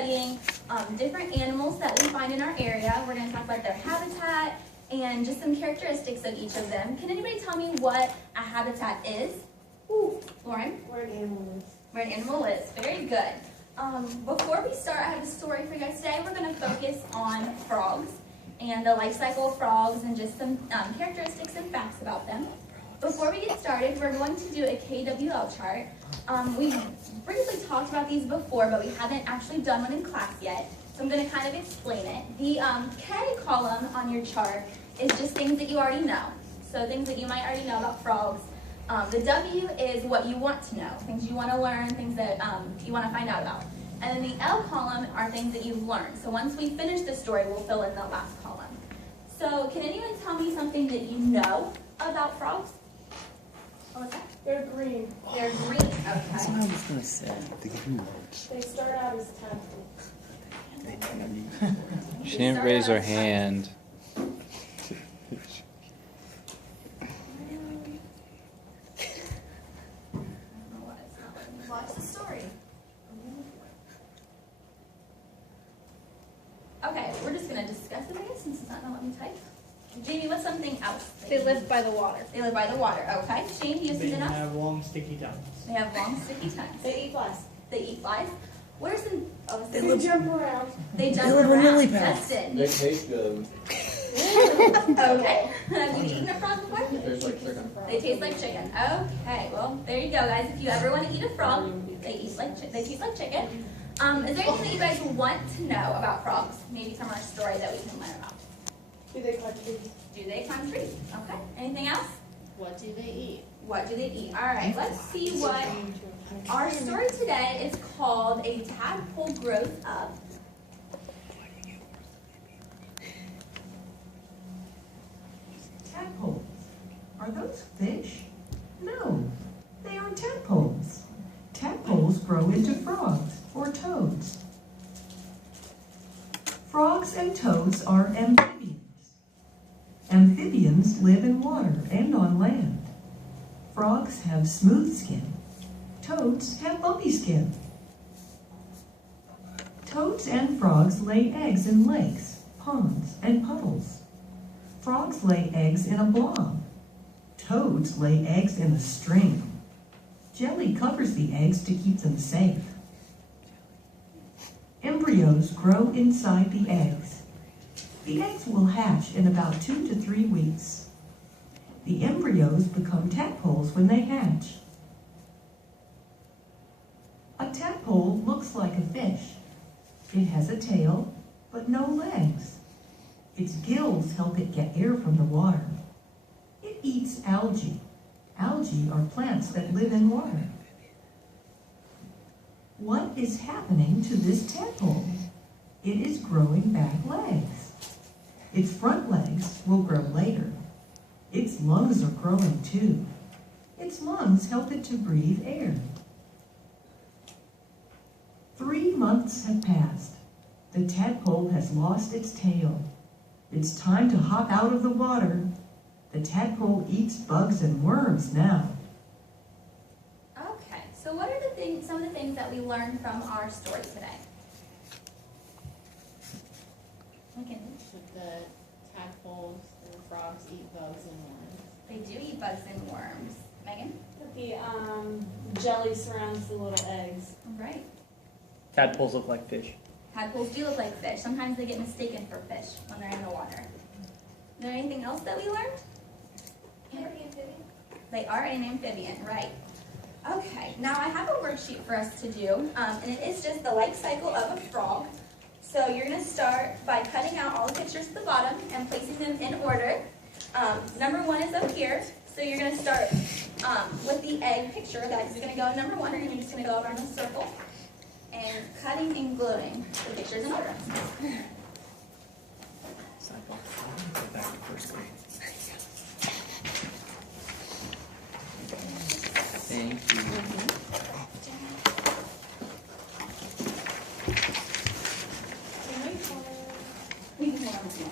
studying different animals that we find in our area. We're going to talk about their habitat and just some characteristics of each of them. Can anybody tell me what a habitat is? Ooh, Lauren? Where an animal is. Where an animal is. Very good. Before we start, I have a story for you guys today. We're going to focus on frogs and the life cycle of frogs and just some characteristics and facts about them. Before we get started, we're going to do a KWL chart. We briefly talked about these before, but we haven't actually done one in class yet, so I'm going to kind of explain it. The K column on your chart is just things that you already know, so things that you might already know about frogs. The W is what you want to know, things you want to learn, things that you want to find out about. And then the L column are things that you've learned. So once we finish the story, we'll fill in the last column. So can anyone tell me something that you know about frogs? What was that? They're green. They're green. Okay. That's what I was going to say. They start out as tadpoles. She didn't raise her hand. Watch the story. Okay, we're just going to discuss it, I guess, since it's not going to let me type. Jamie, what's something else? They live by the water. They live by the water. Okay. Shane, you have something else? They have long, sticky tongues. They have long, sticky tongues. They eat flies. They eat flies. What are some? Oh, They jump around. They jump live in around. lily pads. Justin. They taste good. Okay. Have you eaten a frog before? They taste like chicken. They taste like chicken. Okay. Well, there you go, guys. If you ever want to eat a frog, they taste like chicken. Is there anything that you guys want to know about frogs? Maybe from our story that we can learn about. Do they climb trees? Do they climb trees? Okay. Anything else? What do they eat? What do they eat? All right. Let's see what our story today is called. A tadpole grows up. Tadpoles. Are those fish? No, they are tadpoles. Tadpoles grow into frogs or toads. Frogs and toads are amphibians. Amphibians live in water and on land. Frogs have smooth skin. Toads have bumpy skin. Toads and frogs lay eggs in lakes, ponds, and puddles. Frogs lay eggs in a blob. Toads lay eggs in a string. Jelly covers the eggs to keep them safe. Embryos grow inside the eggs. The eggs will hatch in about 2 to 3 weeks. The embryos become tadpoles when they hatch. A tadpole looks like a fish. It has a tail, but no legs. Its gills help it get air from the water. It eats algae. Algae are plants that live in water. What is happening to this tadpole? It is growing back legs. Its front legs will grow later. Its lungs are growing too. Its lungs help it to breathe air. 3 months have passed. The tadpole has lost its tail. It's time to hop out of the water. The tadpole eats bugs and worms now. Okay. So what are some of the things that we learned from our story today? Lincoln. Should the tadpoles and the frogs eat bugs and worms? They do eat bugs and worms. Megan? The jelly surrounds the little eggs. All right. Tadpoles look like fish. Tadpoles do look like fish. Sometimes they get mistaken for fish when they're in the water. Is there anything else that we learned? They're amphibian. They are an amphibian, right. Okay, now I have a worksheet for us to do, and it is just the life cycle of a frog. So you're going to start by cutting out all the pictures at the bottom and placing them in order. Number 1 is up here, so you're going to start with the egg picture. That's going to go number 1, and you're just going to go around the circle and cutting and gluing the pictures in order. Back to first grade. Thank you. We can hold on to it.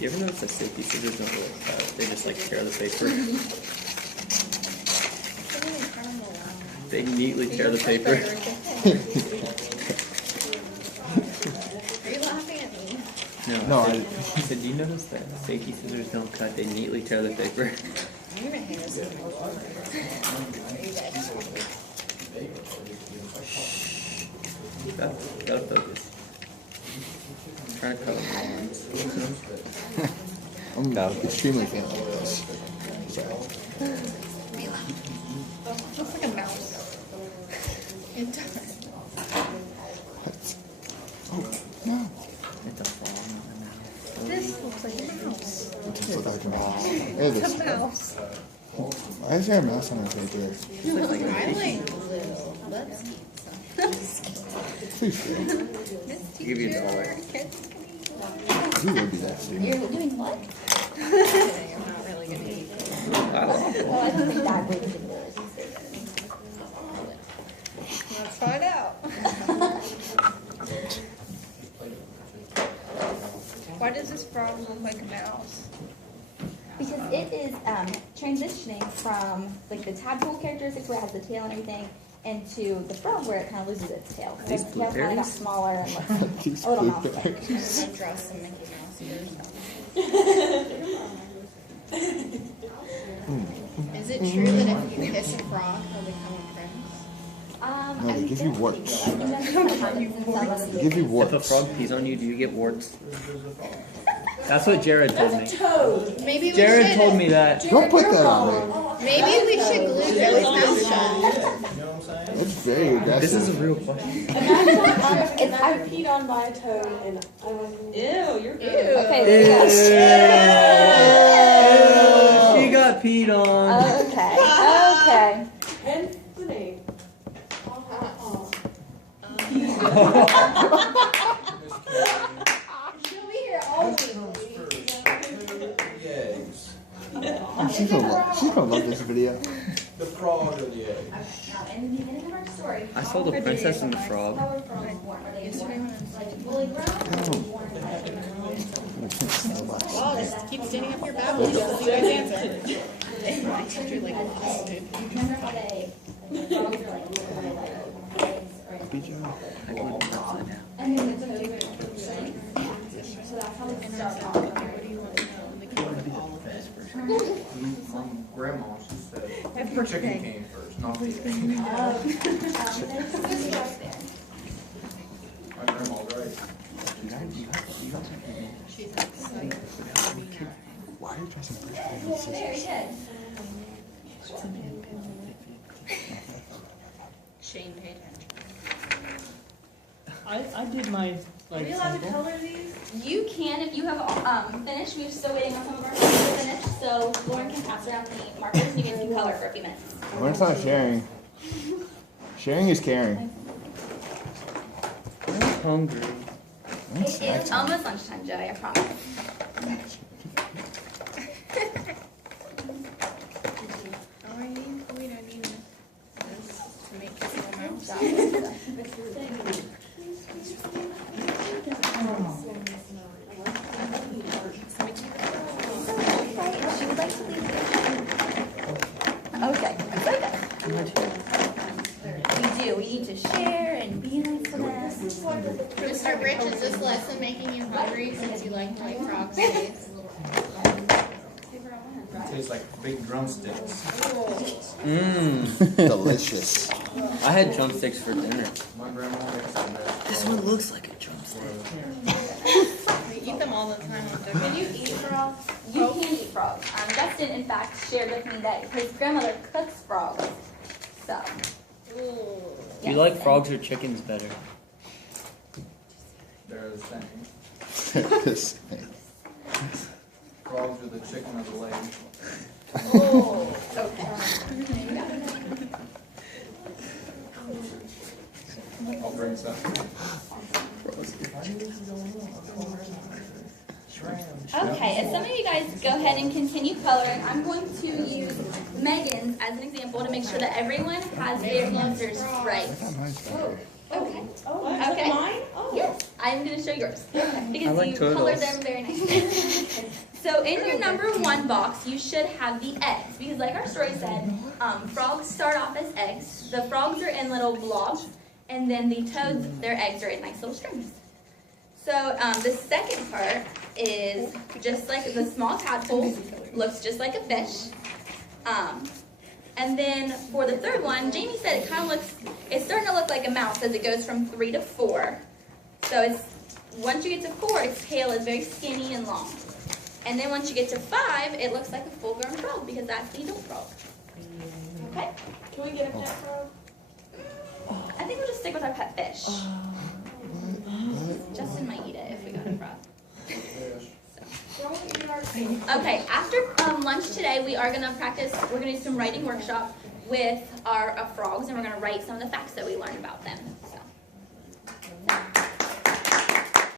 You ever notice that safety scissors don't really cut? They just like tear the paper. They neatly tear the paper. Are you laughing at me? No, I said, do you notice that safety scissors don't cut? They neatly tear the paper. I'm gonna hang this in Gotta focus. I'm trying to cover my hands. I'm extremely fan of this. So, Looks like a mouse. It does. no. It's a frog, not a mouse. This looks like a mouse. It does look like a mouse. It It's is. a mouse. Why is there a mouse on my page here? I like blue. Let's eat some. Please do. Give you a dollar. You would be that soon. You're doing what? I'm not really gonna eat. Well, I don't think that would be Let's find out. Why does this frog look like a mouse? because it is transitioning from like the tadpole characteristics where it has the tail and everything into the frog where it kind of loses its tail. So These the tail kind of got blueberries? smaller and looks like These a little mouse. blueberries. I'm gonna draw some Mickey Mouse ears. Is it true that if you kiss a frog, he'll become a prince? No, they I give you don't warts. think so. I think that's what happens in some of They give you If a warts. frog pees on you, do you get warts? That's what Jared told me. Toad. Maybe we Jared should. told me that. Don't put that on me. Maybe we should glue Joey's mouth shut. That's very aggressive. This is a real question. If I peed on my toad and I was. Ew, you're good. Okay, She got peed on. okay, okay. Hence the name. She'll be here all week. The eggs. She's gonna love this video. The frog or the egg? Now, in the beginning of our story, I saw the princess and the frog. how were frogs born? Were they born like fully grown? Or were they born like Well, just keep standing up your babbling until you guys answer. My teacher like lost, dude. remember how they frogs are like literally like eggs or anything? I glued them upside down. And then the toad so that's how we start off. What do you want to know? From grandma, she said, the chicken came first, not the egg. My grandma's right. Why are you dressing first? Very good. Shane, pay attention. I did my Are we allowed to color these? You can if you have finished. We're still waiting on some of our friends to finish, so Lauren can pass around the markers and you guys can color for a few minutes. Lauren's not sharing. Sharing is caring. I'm hungry. It is almost lunchtime, Joey, I promise. Oh, I need this to make this little mouse. Okay, we do. We need to share and be nice to them. Mr. Rich, is this lesson making you hungry since you like white frog steaks? Tastes like big drumsticks. Mmm. Delicious. I had drumsticks for dinner. My grandma makes the best. This one looks like a drumstick. We eat them all the time. Can you eat frogs? You can eat frogs. Justin, in fact, shared with me that his grandmother cooks frogs. So. Do you like frogs or chickens better? They're the same. This thing. Frogs are the chicken of the lake. Oh, okay. I'll bring some. Okay, if some of you guys go ahead and continue coloring, I'm going to use Megan's as an example to make sure that everyone has their answers right. Okay. Oh, Okay. mine? Oh. Yes, I'm going to show yours because I like you colored turtles. them very nicely. So in your number 1 box, you should have the eggs, because like our story said, frogs start off as eggs. The frogs are in little blobs, and then the toads, their eggs are in nice little strings. So the second part is just like the small tadpole, looks just like a fish. And then for the third one, Jamie said it kind of looks, it's starting to look like a mouse as it goes from 3 to 4. So it's, once you get to 4, its tail is very skinny and long. And then once you get to 5, it looks like a full-grown frog because that's the adult frog. Okay? Can we get a pet frog? I think we'll just stick with our pet fish. Justin might eat it if we got a frog. Okay, after lunch today, we are going to practice, we're going to do some writing workshop with our frogs, and we're going to write some of the facts that we learned about them.